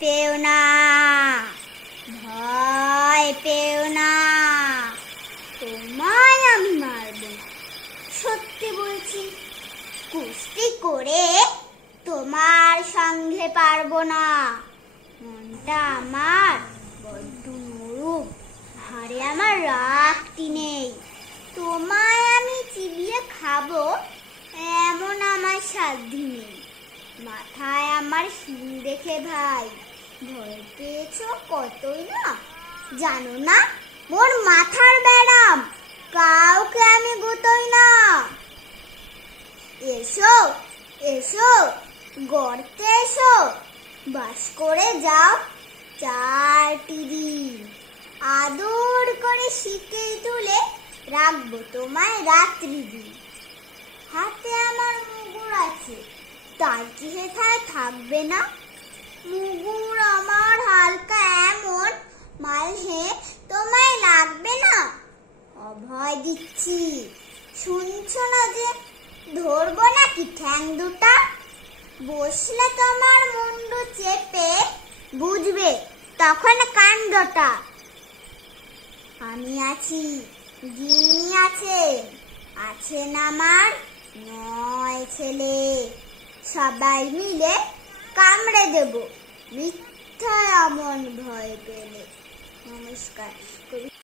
পেও না, ভয় পেও না, তোমায় আমি মারব না। সত্যি বলছি, কুস্তি করে তোমার সঙ্গে পারবো না। মনটা আমার বড্ড নরম, হাড়ে আমার রাখতি নেই। তোমায় আমি চিবিয়ে খাবো এমন আমার সাধ্য নেই। মাথায় আমার শিং দেখে ভাই ভয় পেয়েছ কতই না, জানো না মোর মাথার ব্যারাম, কাউকে আমি গুতোই না। এসো এসো গর্তে এসো, বাস করে যাও 4টি দিন। আদর করে শীতে তুলে রাখবো তোমায় রাত্রি দিন। হাতে আমার মুগুর আছে, তার কি হেথায় থাকবে না? মুগুর আমার হালকা এমন, মালহে তোমায় লাগবে না। অভয় দিচ্ছি, শুনছো না যে ধরবো নাকি ঠ্যাং দুটা? বসলে তোমার মুন্ডু চেপে বুঝবে তখন কাণ্ডটা। আমি আছি, যিনি আছেন আমার 9 ছেলে। সবাই মিলে কামড়ে দেব মিথ্যা এমন ভয় পেলে। নমস্কার।